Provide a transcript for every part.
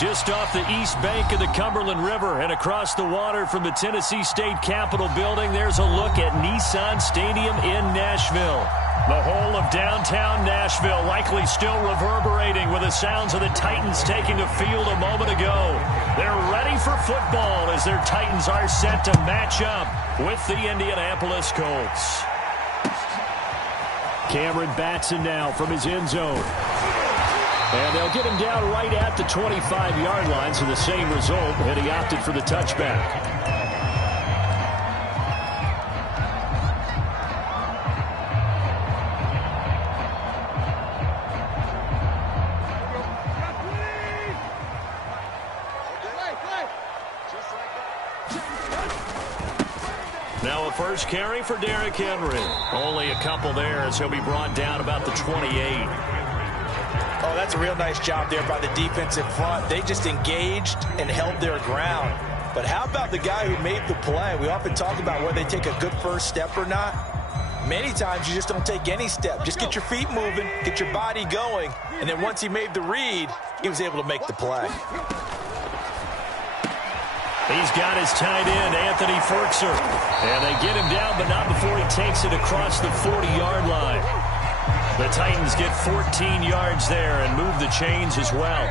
Just off the east bank of the Cumberland River and across the water from the Tennessee State Capitol building, there's a look at Nissan Stadium in Nashville. The whole of downtown Nashville likely still reverberating with the sounds of the Titans taking the field a moment ago. They're ready for football as their Titans are set to match up with the Indianapolis Colts. Cameron Batson now from his end zone. And they'll get him down right at the 25-yard line, so the same result, and he opted for the touchback. Now a first carry for Derrick Henry. Only a couple there as he'll be brought down about the 28. Oh, that's a real nice job there by the defensive front. They just engaged and held their ground. But how about the guy who made the play? We often talk about whether they take a good first step or not. Many times you just don't take any step. Just get your feet moving, get your body going, and then once he made the read, he was able to make the play. He's got his tight end, Anthony Ferkser. And they get him down, but not before he takes it across the 40-yard line. The Titans get 14 yards there and move the chains as well.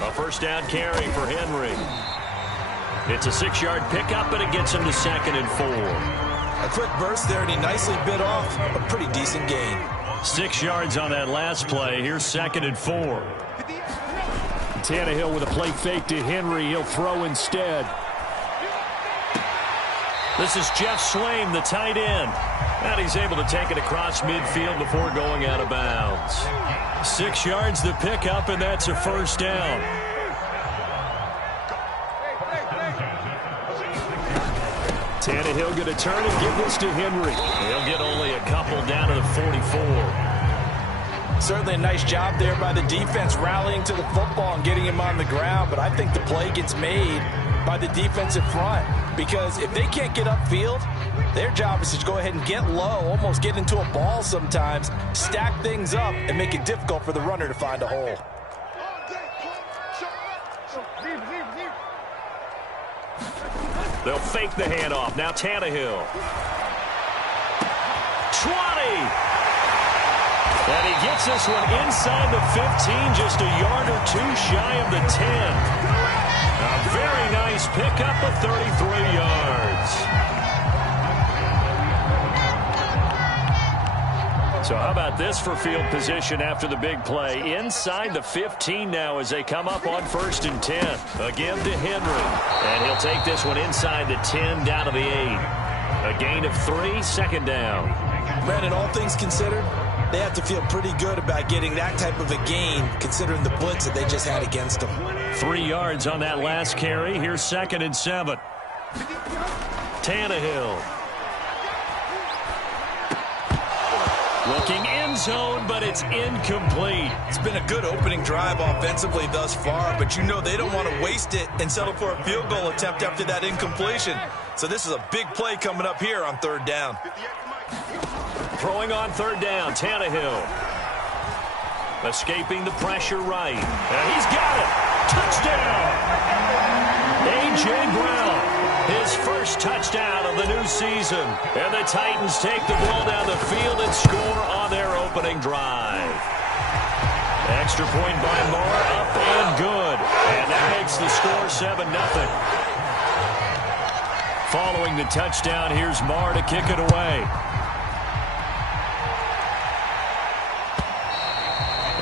A first down carry for Henry. It's a 6-yard pickup, and it gets him to 2nd and 4. A quick burst there, and he nicely bit off a pretty decent gain. 6 yards on that last play. Here's 2nd and 4. Tannehill with a play fake to Henry. He'll throw instead. This is Jeff Swaim, the tight end. And he's able to take it across midfield before going out of bounds. 6 yards the pickup, and that's a first down. Tannehill going to turn and give this to Henry. He'll get only a couple down to the 44. Certainly a nice job there by the defense rallying to the football and getting him on the ground, but I think the play gets made by the defensive front because if they can't get upfield, their job is to go ahead and get low, almost get into a ball sometimes, stack things up, and make it difficult for the runner to find a hole. They'll fake the handoff. Now Tannehill. 20! And he gets this one inside the 15, just a yard or two shy of the 10. A very nice pickup of 33 yards. So how about this for field position after the big play? Inside the 15 now as they come up on 1st and 10. Again to Henry. And he'll take this one inside the 10 down to the 8. A gain of 3, 2nd down. Brandon, all things considered, they have to feel pretty good about getting that type of a gain considering the blitz that they just had against them. 3 yards on that last carry. Here's 2nd and 7. Tannehill. Looking end zone, but it's incomplete. It's been a good opening drive offensively thus far, but you know they don't want to waste it and settle for a field goal attempt after that incompletion. So this is a big play coming up here on 3rd down. Throwing on 3rd down, Tannehill. Escaping the pressure right. And he's got it. Touchdown! A.J. Brown, his first touchdown of the new season. And the Titans take the ball down the field and score on their opening drive. Extra point by Moore, up and good. And that makes the score 7-0. Following the touchdown, here's Moore to kick it away.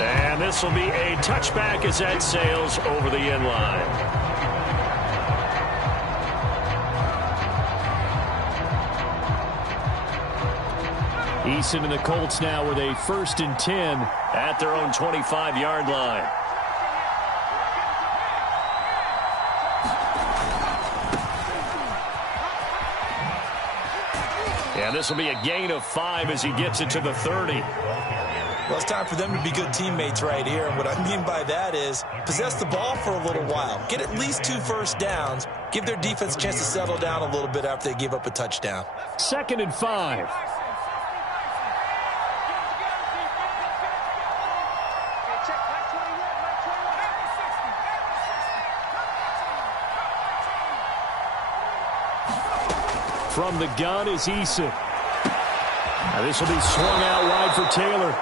And this will be a touchback as that sails over the end line. Eason and the Colts now with a 1st and 10 at their own 25-yard line. And this will be a gain of 5 as he gets it to the 30. Well, it's time for them to be good teammates right here. And what I mean by that is possess the ball for a little while. Get at least 2 first downs. Give their defense a chance to settle down a little bit after they give up a touchdown. 2nd and 5. From the gun is Eason. Now this will be swung out wide for Taylor.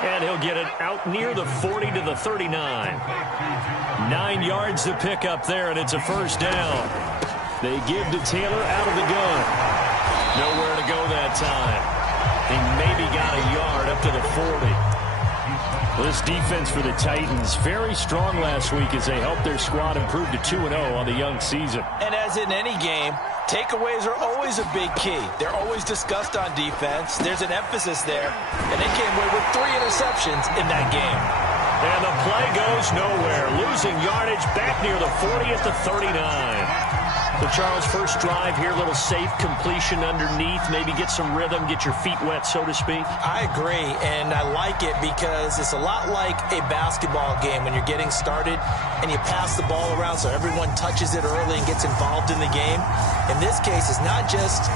And he'll get it out near the 40 to the 39. 9 yards to pick up there, and it's a first down. They give to Taylor out of the gun. Nowhere to go that time. He maybe got a yard up to the 40. Well, this defense for the Titans, very strong last week as they helped their squad improve to 2-0 on the young season. And as in any game, takeaways are always a big key. They're always discussed on defense. There's an emphasis there. And they came away with 3 interceptions in that game. And the play goes nowhere. Losing yardage back near the 40 at the 39. So, Charles, first drive here, little safe completion underneath. Maybe get some rhythm, get your feet wet, so to speak. I agree, and I like it because it's a lot like a basketball game when you're getting started and you pass the ball around so everyone touches it early and gets involved in the game. In this case, it's not just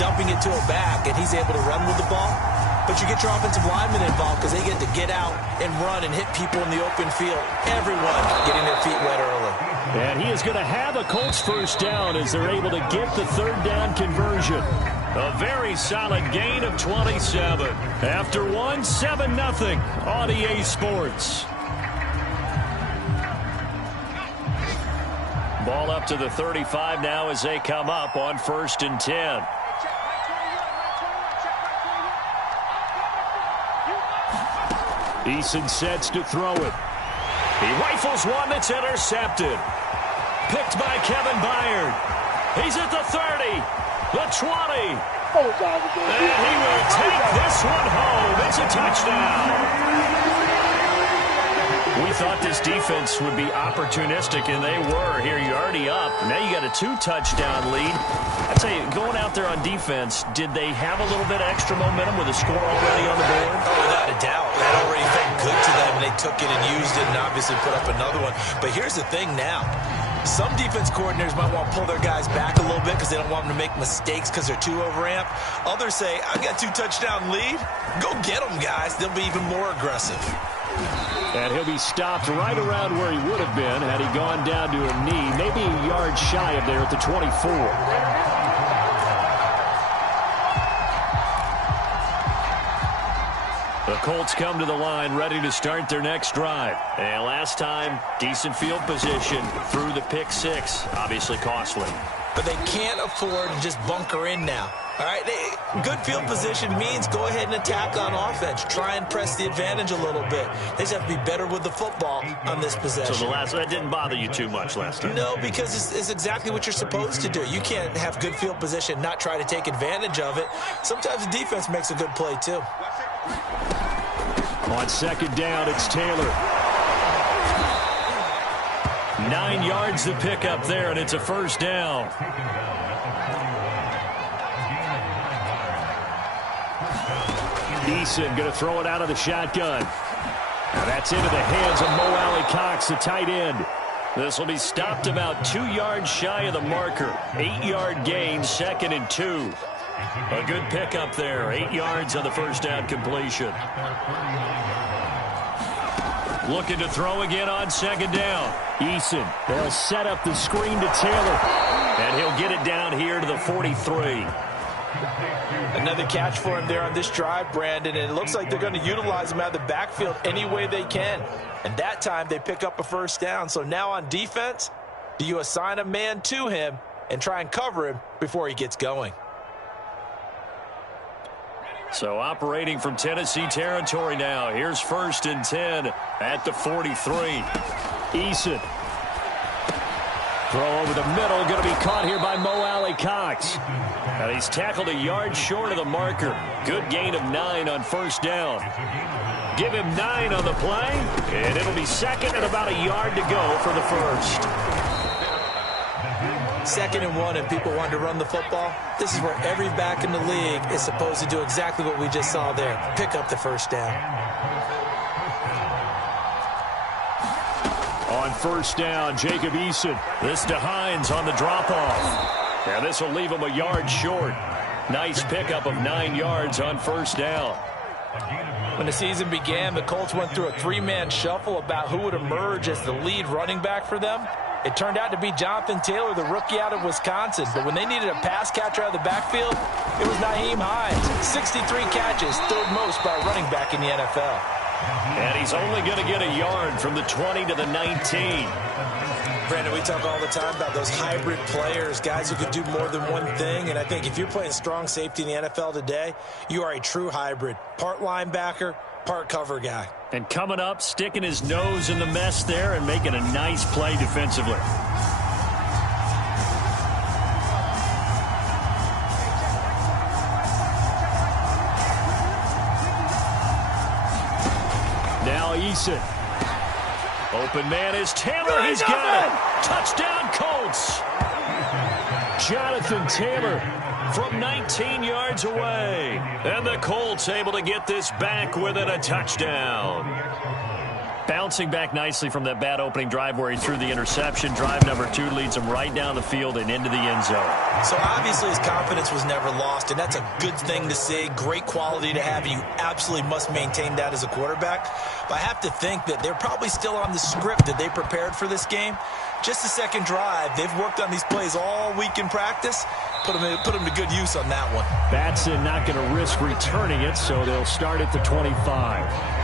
dumping it to a back and he's able to run with the ball, but you get your offensive linemen involved because they get to get out and run and hit people in the open field. Everyone getting their feet wet early. And he is going to have a Colts first down as they're able to get the 3rd down conversion. A very solid gain of 27. After 1, 7-0 on EA Sports. Ball up to the 35 now as they come up on 1st and 10. Eason sets to throw it. He rifles one that's intercepted. Picked by Kevin Byard. He's at the 30, the 20. And he will take this one home. It's a touchdown. We thought this defense would be opportunistic, and they were. Here, you're already up. Now you got a 2-touchdown lead. I'd say, going out there on defense, did they have a little bit of extra momentum with a score already on the board? Oh, without a doubt. That already felt good to them, and they took it and used it and obviously put up another one. But here's the thing now. Some defense coordinators might want to pull their guys back a little bit because they don't want them to make mistakes because they're too overamped. Others say, I've got 2-touchdown lead. Go get them, guys. They'll be even more aggressive. And he'll be stopped right around where he would have been had he gone down to a knee, maybe a yard shy of there at the 24. The Colts come to the line ready to start their next drive. And last time, decent field position through the pick 6. Obviously costly. But they can't afford to just bunker in now. All right, good field position means go ahead and attack on offense. Try and press the advantage a little bit. They just have to be better with the football on this possession. So that didn't bother you too much last time? No, because it's exactly what you're supposed to do. You can't have good field position and not try to take advantage of it. Sometimes the defense makes a good play, too. On 2nd down, it's Taylor. 9 yards to pick up there, and it's a first down. Eason going to throw it out of the shotgun. Now that's into the hands of Mo Alley-Cox, the tight end. This will be stopped about 2 yards shy of the marker. 8-yard gain, 2nd and 2. A good pickup there. 8 yards on the first down completion. Looking to throw again on 2nd down. Eason, they'll set up the screen to Taylor. And he'll get it down here to the 43. Another catch for him there on this drive, Brandon, and it looks like they're going to utilize him out of the backfield any way they can. And that time they pick up a first down. So now on defense, do you assign a man to him and try and cover him before he gets going? So operating from Tennessee territory now. Here's 1st and 10 at the 43. Eason. Throw over the middle, going to be caught here by Mo Alley-Cox. And he's tackled a yard short of the marker. Good gain of 9 on 1st down. Give him 9 on the play, and it'll be 2nd and about a yard to go for the first. 2nd and 1 and people want to run the football, this is where every back in the league is supposed to do exactly what we just saw there. Pick up the first down. On first down, Jacob Eason. This to Hines on the drop-off. And this will leave him a yard short. Nice pickup of 9 yards on first down. When the season began, the Colts went through a 3-man shuffle about who would emerge as the lead running back for them. It turned out to be Jonathan Taylor, the rookie out of Wisconsin. But when they needed a pass catcher out of the backfield, it was Nyheim Hines. 63 catches, 3rd most by a running back in the NFL. And he's only going to get a yard from the 20 to the 19. Brandon, we talk all the time about those hybrid players, guys who could do more than one thing. And I think if you're playing strong safety in the NFL today, you are a true hybrid. Part linebacker, part cover guy. And coming up, sticking his nose in the mess there and making a nice play defensively. Now Eason. Open man is Taylor. He's got it. Touchdown, Colts. Jonathan Taylor from 19 yards away. And the Colts able to get this back within a touchdown. Bouncing back nicely from that bad opening drive where he threw the interception. Drive number 2 leads him right down the field and into the end zone. So obviously his confidence was never lost, and that's a good thing to see. Great quality to have, and you absolutely must maintain that as a quarterback. But I have to think that they're probably still on the script that they prepared for this game. Just the second drive, they've worked on these plays all week in practice. Put them to good use on that one. Batson not going to risk returning it, so they'll start at the 25.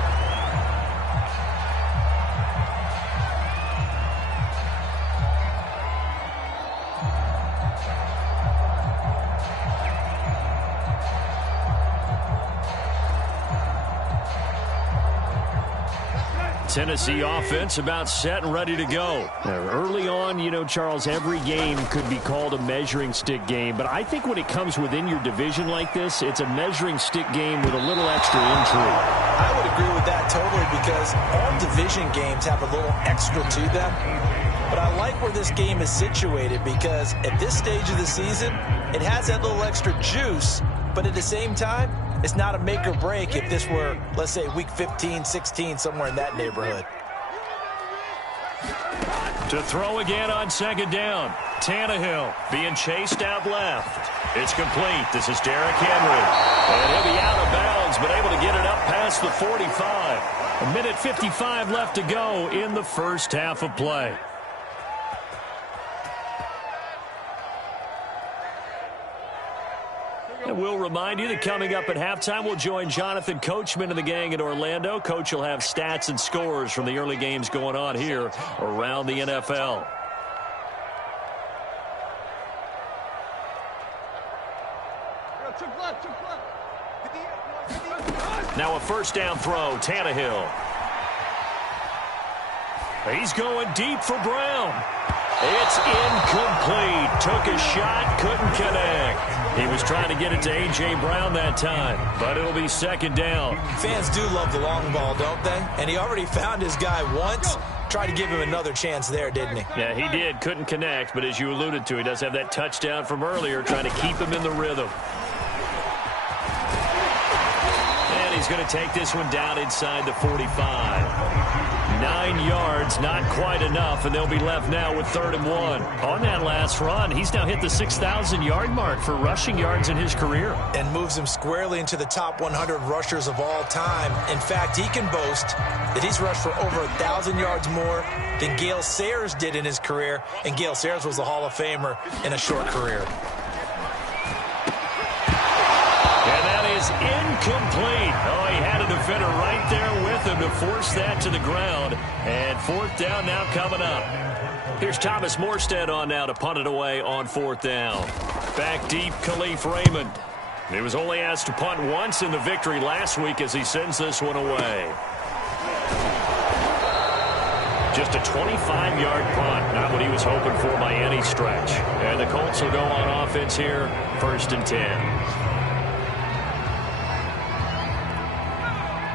Tennessee offense about set and ready to go. Early on, you know, Charles, every game could be called a measuring stick game. But I think when it comes within your division like this, it's a measuring stick game with a little extra intrigue. I would agree with that totally, because all division games have a little extra to them. But I like where this game is situated, because at this stage of the season, it has that little extra juice. But at the same time, it's not a make or break if this were, let's say, week 15, 16, somewhere in that neighborhood. To throw again on second down. Tannehill being chased out left. It's complete. This is Derrick Henry. And he'll be out of bounds, but able to get it up past the 45. A minute 55 left to go in the first half of play. And we'll remind you that coming up at halftime, we'll join Jonathan Coachman and the gang in Orlando. Coach will have stats and scores from the early games going on here around the NFL. Now a first down throw, Tannehill. He's going deep for Brown. It's incomplete. Took a shot, couldn't connect. He was trying to get it to A.J. Brown that time, but it'll be second down. Fans do love the long ball, don't they? And he already found his guy once. Tried to give him another chance there, didn't he? Yeah, he did. Couldn't connect, but as you alluded to, he does have that touchdown from earlier, trying to keep him in the rhythm. And he's going to take this one down inside the 45. 9 yards, not quite enough, and they'll be left now with 3rd and 1. On that last run, he's now hit the 6,000-yard mark for rushing yards in his career. And moves him squarely into the top 100 rushers of all time. In fact, he can boast that he's rushed for over 1,000 yards more than Gale Sayers did in his career, and Gale Sayers was a Hall of Famer in a short career. And that is incomplete. Oh, he had a defender right there with him to force that to the ground. And 4th down now coming up. Here's Thomas Morstead on now to punt it away on 4th down. Back deep, Khalif Raymond. He was only asked to punt once in the victory last week as he sends this one away. Just a 25-yard punt, not what he was hoping for by any stretch. And the Colts will go on offense here, 1st and 10.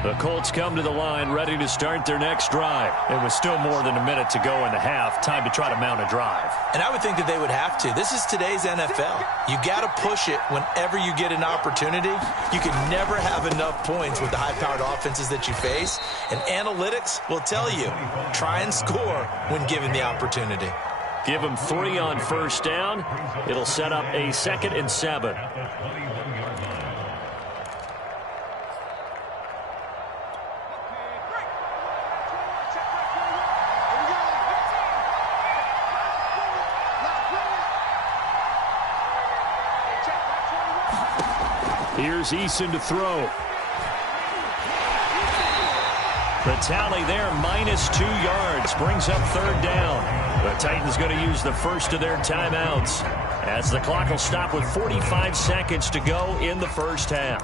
The Colts come to the line ready to start their next drive. It was still more than a minute to go in the half. Time to try to mount a drive. And I would think that they would have to. This is today's NFL. You got to push it whenever you get an opportunity. You can never have enough points with the high-powered offenses that you face. And analytics will tell you, try and score when given the opportunity. Give them 3 on first down. It'll set up a 2nd and 7. Here's Eason to throw. The tally there, -2 yards, brings up 3rd down. The Titans going to use the first of their timeouts as the clock will stop with 45 seconds to go in the first half.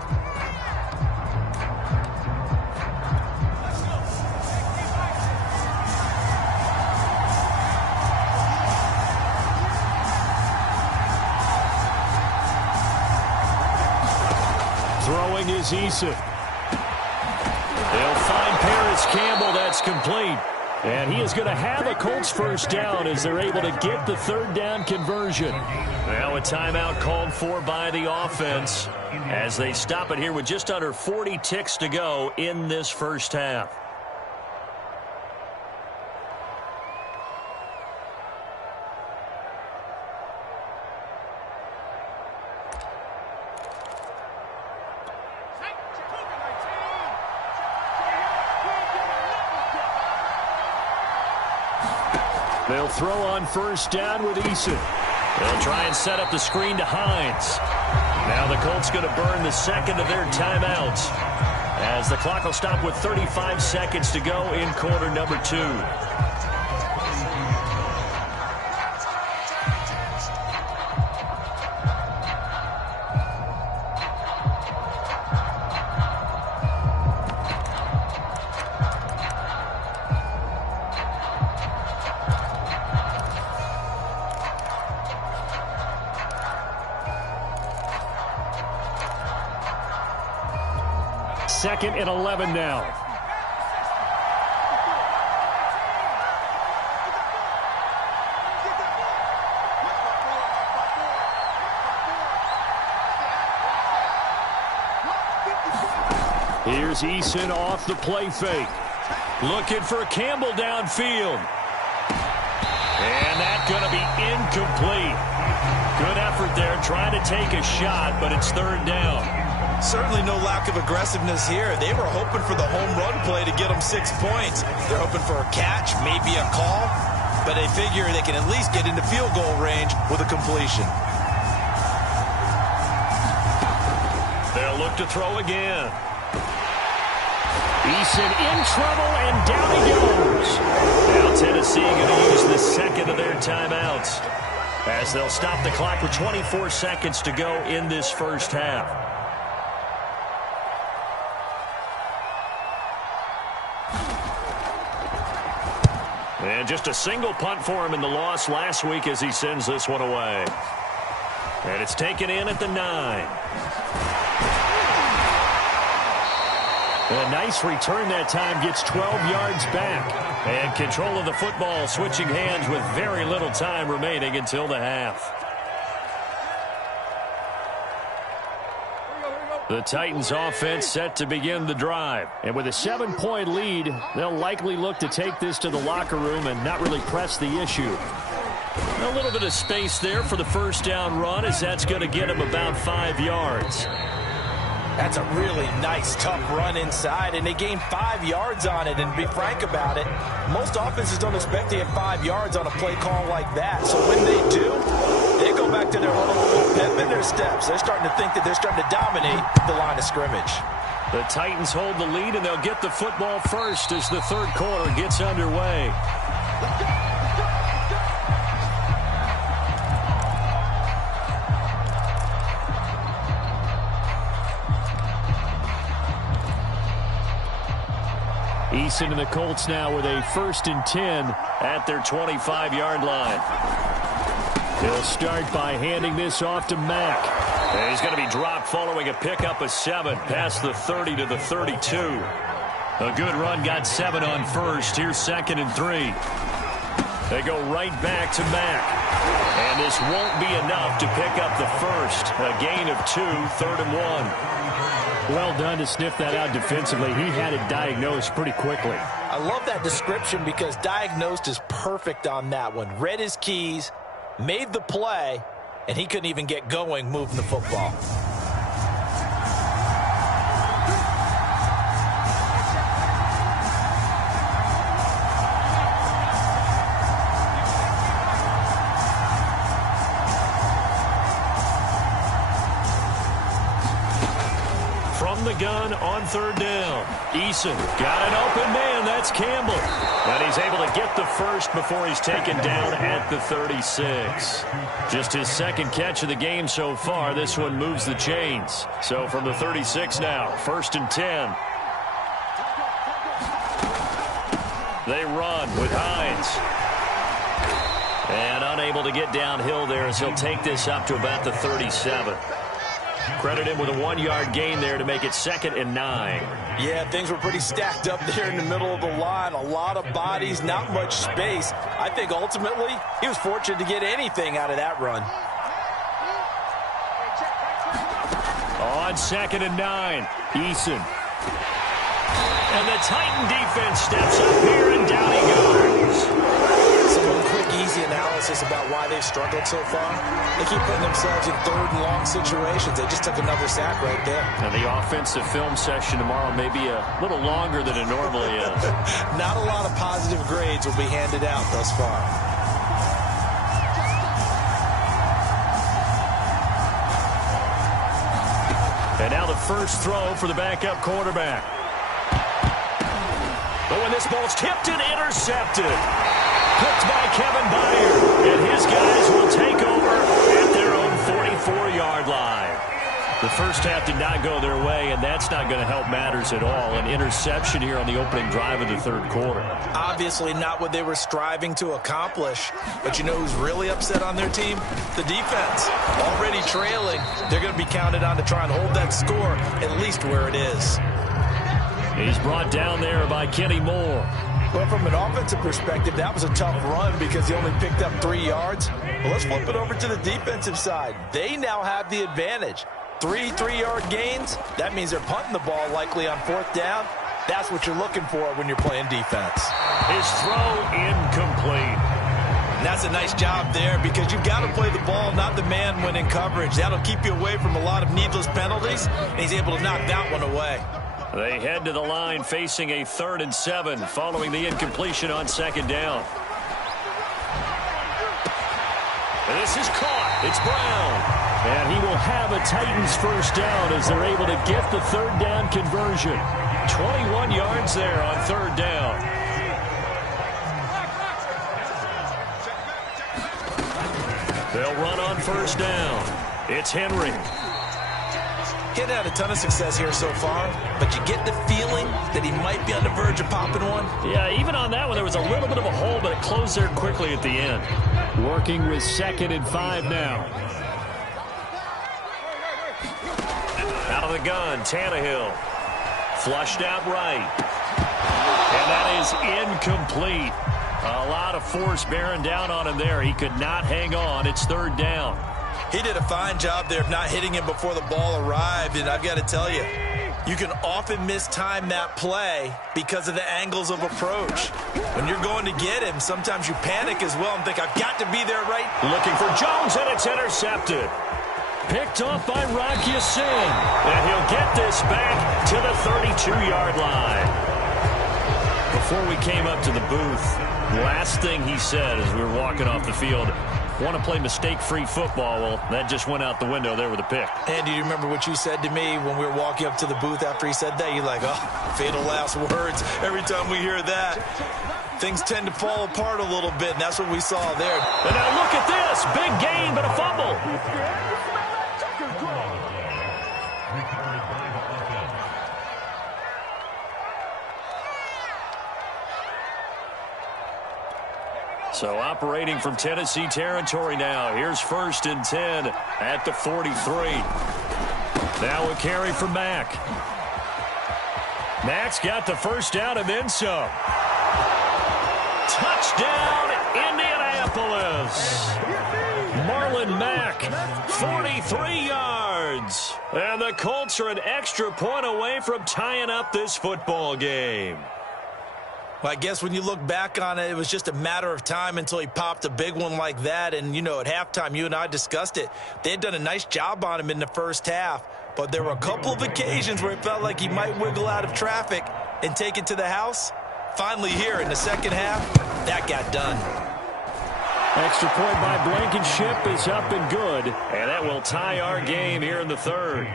Throwing is Eason. They'll find Paris Campbell. That's complete. And he is going to have a Colts first down as they're able to get the 3rd down conversion. Now a timeout called for by the offense as they stop it here with just under 40 ticks to go in this first half. They'll throw on first down with Eason. They'll try and set up the screen to Hines. Now the Colts going to burn the 2nd of their timeouts as the clock will stop with 35 seconds to go in quarter number 2. Second and 11 now. Here's Eason off the play fake. Looking for Campbell downfield. And that's going to be incomplete. Good effort there trying to take a shot, but it's 3rd down. Certainly no lack of aggressiveness here. They were hoping for the home run play to get them 6 points. They're hoping for a catch, maybe a call, but they figure they can at least get into field goal range with a completion. They'll look to throw again. Eason in trouble, and down he goes. Now Tennessee going to use the 2nd of their timeouts as they'll stop the clock with 24 seconds to go in this first half. And just a single punt for him in the loss last week as he sends this one away. And it's taken in at the 9. A nice return that time, gets 12 yards back. And control of the football switching hands with very little time remaining until the half. The Titans offense set to begin the drive. And with a 7-point lead, they'll likely look to take this to the locker room and not really press the issue. A little bit of space there for the first down run as that's going to get them about 5 yards. That's a really nice, tough run inside, and they gained 5 yards on it. And to be frank about it, most offenses don't expect to get 5 yards on a play call like that. So when they do, they go back to their little pep in their steps. They're starting to think that they're starting to dominate the line of scrimmage. The Titans hold the lead, and they'll get the football first as the 3rd quarter gets underway. Eason and the Colts now with a 1st and 10 at their 25-yard line. He'll start by handing this off to Mack. And he's going to be dropped following a pickup of 7 past the 30 to the 32. A good run got 7 on first. Here's 2nd and 3. They go right back to Mack. And this won't be enough to pick up the first. A gain of 2, 3rd and 1. Well done to sniff that out defensively. He had it diagnosed pretty quickly. I love that description because diagnosed is perfect on that one. Read his keys, made the play, and he couldn't even get going moving the football. From the gun on 3rd down. Eason got an open man. That's Campbell. And he's able to get the first before he's taken down at the 36. Just his 2nd catch of the game so far. This one moves the chains. So from the 36 now, 1st and 10. They run with Hines. And unable to get downhill there as he'll take this up to about the 37. Credit him with a 1-yard gain there to make it 2nd and 9. Yeah, things were pretty stacked up there in the middle of the line. A lot of bodies, not much space. I think ultimately he was fortunate to get anything out of that run. On 2nd and 9, Eason. And the Titan defense steps up here, and down he goes. Some quick, easy analysis about why they've struggled so far. They keep putting themselves in 3rd and long situations. They just took another sack right there. And the offensive film session tomorrow may be a little longer than it normally is. Not a lot of positive grades will be handed out thus far. And now the first throw for the backup quarterback. But when this ball's tipped and intercepted. Picked by Kevin Byard. And his guys will take over at their own 44-yard line. The first half did not go their way, and that's not going to help matters at all. An interception here on the opening drive of the 3rd quarter. Obviously not what they were striving to accomplish. But you know who's really upset on their team? The defense. Already trailing. They're going to be counted on to try and hold that score at least where it is. He's brought down there by Kenny Moore. Well, from an offensive perspective, that was a tough run because he only picked up 3 yards. Well, let's flip it over to the defensive side. They now have the advantage. 3 3-yard gains. That means they're punting the ball likely on 4th down. That's what you're looking for when you're playing defense. His throw incomplete. And that's a nice job there because you've got to play the ball, not the man when in coverage. That'll keep you away from a lot of needless penalties, and he's able to knock that one away. They head to the line facing a 3rd and 7 following the incompletion on 2nd down. And this is caught. It's Brown. And he will have a Titans first down as they're able to get the 3rd down conversion. 21 yards there on 3rd down. They'll run on 1st down. It's Henry. Getting had a ton of success here so far, but you get the feeling that he might be on the verge of popping one. Yeah, even on that one, there was a little bit of a hole, but it closed there quickly at the end. Working with 2nd and 5 now. Out of the gun, Tannehill. Flushed out right. And that is incomplete. A lot of force bearing down on him there. He could not hang on. It's 3rd down. He did a fine job there of not hitting him before the ball arrived, and I've got to tell you, you can often mistime that play because of the angles of approach. When you're going to get him, sometimes you panic as well and think, I've got to be there right. Looking for Jones, and it's intercepted. Picked off by Rocky Sin, and he'll get this back to the 32-yard line. Before we came up to the booth, last thing he said as we were walking off the field, want to play mistake-free football. Well, that just went out the window there with a pick. And do you remember what you said to me when we were walking up to the booth after he said that? You're like, oh, fatal last words. Every time we hear that, things tend to fall apart a little bit, and that's what we saw there. And now look at this. Big gain, but a fumble. So operating from Tennessee territory now. Here's 1st and 10 at the 43. Now a carry from Mack. Mack's got the first down and then some. Touchdown, Indianapolis. Marlon Mack, 43 yards. And the Colts are an extra point away from tying up this football game. Well, I guess when you look back on it, it was just a matter of time until he popped a big one like that. And, you know, at halftime, you and I discussed it. They had done a nice job on him in the first half. But there were a couple of occasions where it felt like he might wiggle out of traffic and take it to the house. Finally here in the second half, that got done. Extra point by Blankenship is up and good. And that will tie our game here in the third.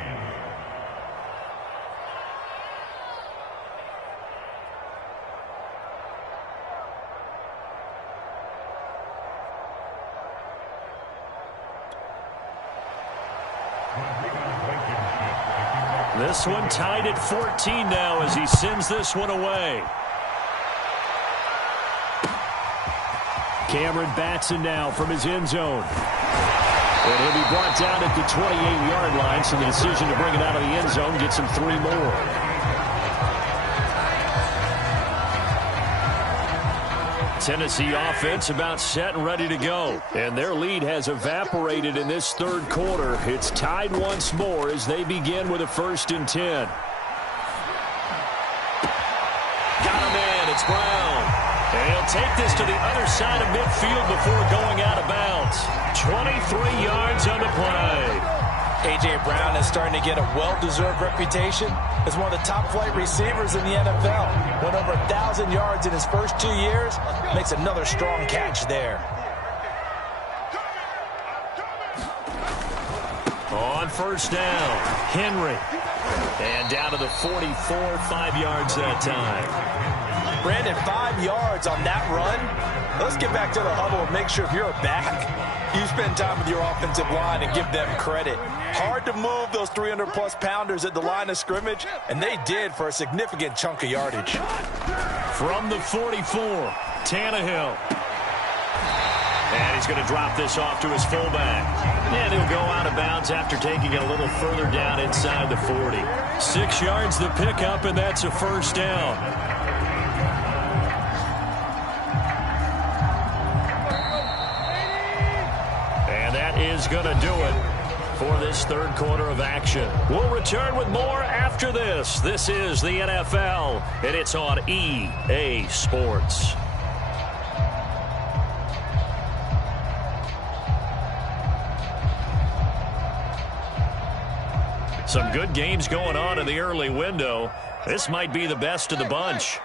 This one tied at 14 now as he sends this one away. Cameron Batson now from his end zone. And he'll be brought down at the 28-yard line, so the decision to bring it out of the end zone gets him 3 more. Tennessee offense about set and ready to go. And their lead has evaporated in this third quarter. It's tied once more as they begin with a 1st and 10. Got him in. It's Brown. And he'll take this to the other side of midfield before going out of bounds. 23 yards on the play. A.J. Brown is starting to get a well-deserved reputation as one of the top-flight receivers in the NFL. Went over 1,000 yards in his first 2 years. Makes another strong catch there. On 1st down, Henry. And down to the 44, 5 yards that time. Brandon, 5 yards on that run. Let's get back to the huddle and make sure if you're a back, you spend time with your offensive line and give them credit. Hard to move those 300-plus pounders at the line of scrimmage, and they did for a significant chunk of yardage. From the 44, Tannehill. And he's going to drop this off to his fullback. And he'll go out of bounds after taking it a little further down inside the 40. 6 yards the pickup, and that's a 1st down. Is going to do it for this third quarter of action. We'll return with more after this. This is the NFL, and it's on EA Sports. Some good games going on in the early window. This might be the best of the bunch.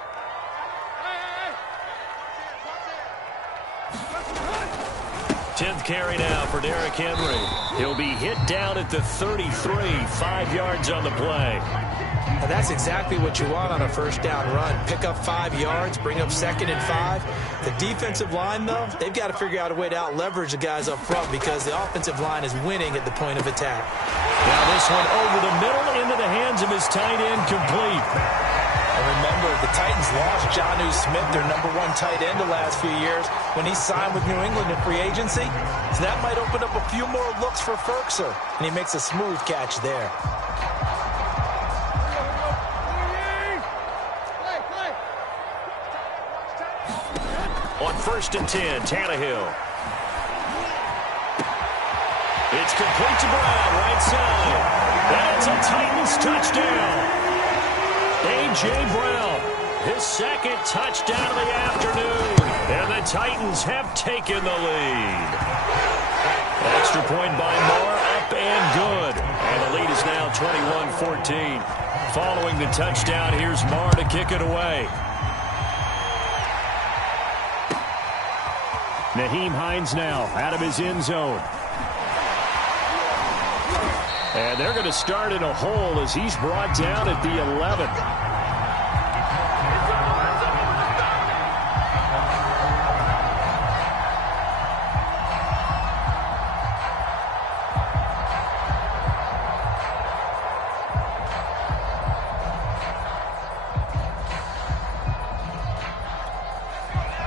Tenth carry now for Derrick Henry. He'll be hit down at the 33, 5 yards on the play. Now that's exactly what you want on a 1st down run. Pick up 5 yards, bring up 2nd and 5. The defensive line, though, they've got to figure out a way to out-leverage the guys up front because the offensive line is winning at the point of attack. Now this one over the middle into the hands of his tight end, complete. And remember, the Titans lost Jonnu Smith, their #1 tight end the last few years, when he signed with New England in free agency. So that might open up a few more looks for Ferkser, and he makes a smooth catch there. On 1st and 10, Tannehill. It's complete to Brown, right side. That's a Titans touchdown. A.J. Brown, his 2nd touchdown of the afternoon. And the Titans have taken the lead. Extra point by Moore, up and good. And the lead is now 21-14. Following the touchdown, here's Moore to kick it away. Nyheim Hines now out of his end zone. And they're going to start in a hole as he's brought down at the 11.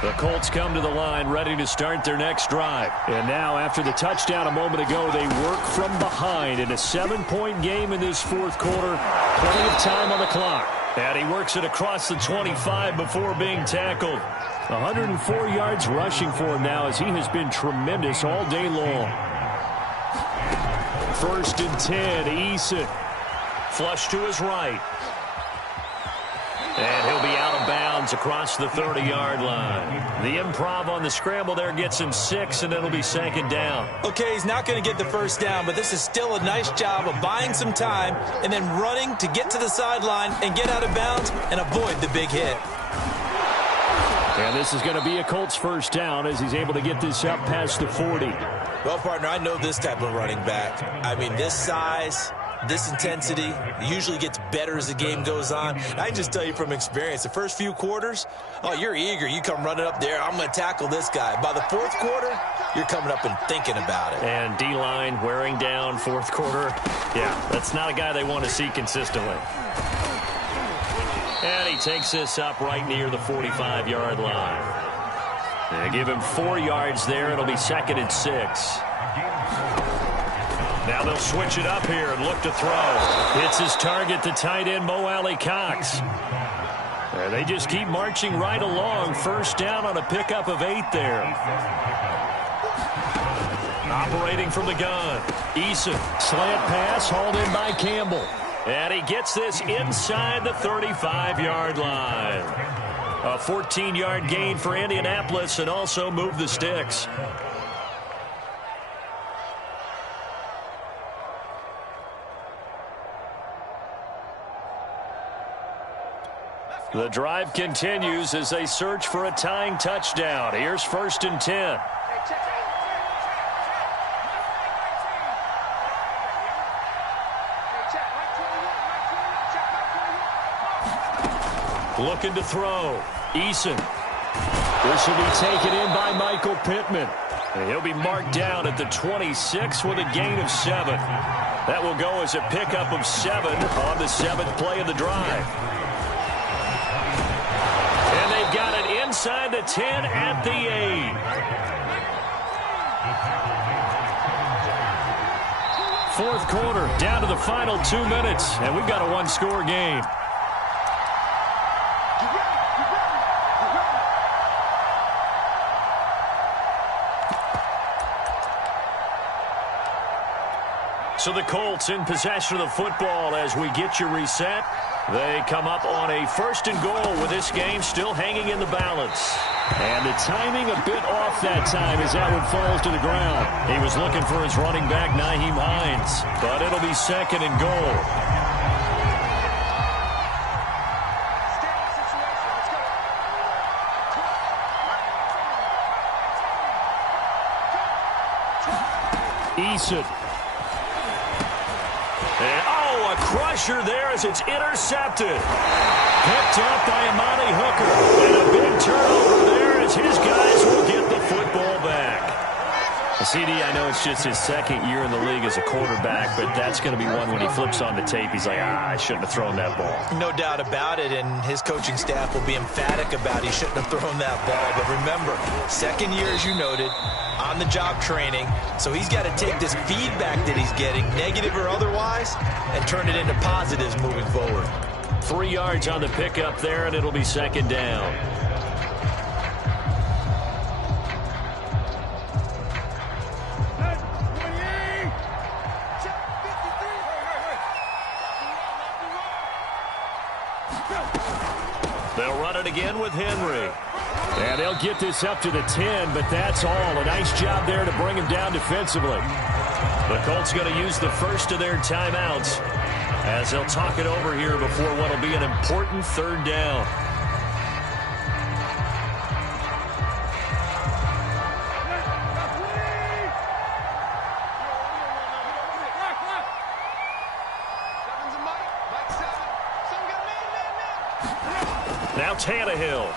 The Colts come to the line ready to start their next drive. And now after the touchdown a moment ago, they work from behind in a 7-point game in this fourth quarter. Plenty of time on the clock. And he works it across the 25 before being tackled. 104 yards rushing for him now as he has been tremendous all day long. 1st and 10, Eason. Flush to his right. And he'll be out of bounds across the 30-yard line. The improv on the scramble there gets him 6, and it'll be 2nd down. Okay, he's not going to get the 1st down, but this is still a nice job of buying some time and then running to get to the sideline and get out of bounds and avoid the big hit. And this is going to be a Colts 1st down as he's able to get this up past the 40. Well, partner, I know this type of running back. I mean, this size, this intensity usually gets better as the game goes on. I can just tell you from experience, the first few quarters, oh, you're eager. You come running up there, I'm going to tackle this guy. By the 4th quarter, you're coming up and thinking about it. And D-line wearing down 4th quarter. Yeah, that's not a guy they want to see consistently. And he takes this up right near the 45-yard line. They give him 4 yards there. It'll be 2nd and 6. Now they'll switch it up here and look to throw. Hits his target, the tight end, Mo Alley-Cox. They just keep marching right along. 1st down on a pickup of 8 there. Operating from the gun. Eason. Slant pass hauled in by Campbell. And he gets this inside the 35-yard line. A 14-yard gain for Indianapolis and also move the sticks. The drive continues as they search for a tying touchdown. Here's 1st and 10. Looking to throw. Eason. This will be taken in by Michael Pittman. And he'll be marked down at the 26 with a gain of 7. That will go as a pickup of 7 on the 7th play of the drive. And they've got it inside the 10 at the 8. 4th quarter, down to the final 2 minutes, and we've got a 1-score game. So the Colts in possession of the football as we get you reset. They come up on a 1st and goal with this game still hanging in the balance. And the timing a bit off that time as that one falls to the ground. He was looking for his running back, Nyheim Hines, but it'll be 2nd and goal. Eason. And, oh, a crusher there as it's intercepted. Picked up by Amani Hooker. And a big turnover there as his guys will get the football back. CD, I know it's just his 2nd year in the league as a quarterback, but that's going to be one when he flips on the tape. He's like, I shouldn't have thrown that ball. No doubt about it, and his coaching staff will be emphatic about he shouldn't have thrown that ball. But remember, 2nd year, as you noted, on-the-job training, so he's got to take this feedback that he's getting, negative or otherwise, and turn it into positives moving forward. 3 yards on the pickup there, and it'll be 2nd down. They'll run it again with Henry. And they'll get this up to the 10, but that's all. A nice job there to bring him down defensively. The Colts going to use the first of their timeouts as they'll talk it over here before what will be an important 3rd down. Now Tannehill.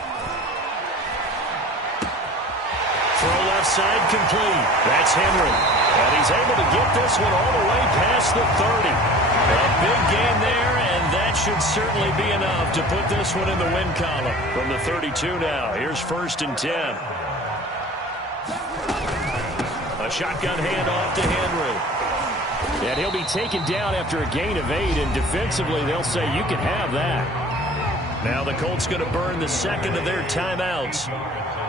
Throw left side complete. That's Henry. And he's able to get this one all the way past the 30. A big gain there, and that should certainly be enough to put this one in the win column. From the 32 now, here's 1st and 10. A shotgun handoff to Henry. And he'll be taken down after a gain of 8, and defensively they'll say you can have that. Now the Colts going to burn the second of their timeouts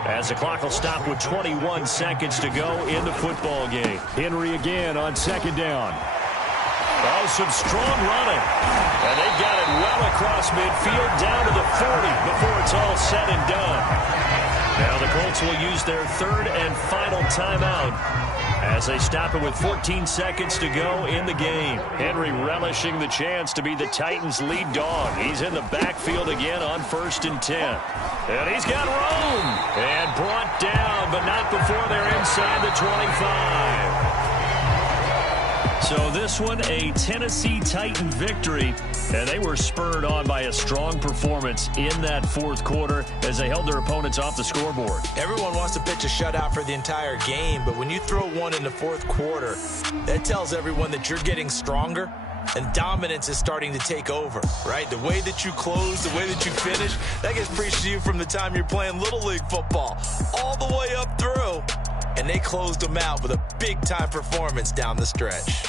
as the clock will stop with 21 seconds to go in the football game. Henry again on second down. Oh, some strong running. And they've got it well across midfield down to the 40 before it's all said and done. Now the Colts will use their third and final timeout as they stop it with 14 seconds to go in the game. Henry relishing the chance to be the Titans' lead dog. He's in the backfield again on 1st and 10. And he's got room. And brought down, but not before they're inside the 25. So this one, a Tennessee Titan victory, and they were spurred on by a strong performance in that fourth quarter as they held their opponents off the scoreboard. Everyone wants to pitch a shutout for the entire game, but when you throw one in the fourth quarter, that tells everyone that you're getting stronger and dominance is starting to take over, right? The way that you close, the way that you finish, that gets preached to you from the time you're playing Little League football all the way up through. And they closed them out with a big-time performance down the stretch.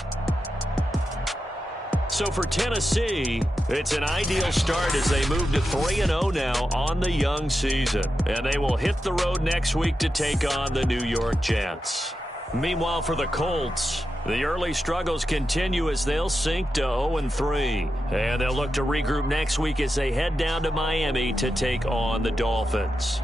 So for Tennessee, it's an ideal start as they move to 3-0 now on the young season. And they will hit the road next week to take on the New York Jets. Meanwhile, for the Colts, the early struggles continue as they'll sink to 0-3. And they'll look to regroup next week as they head down to Miami to take on the Dolphins.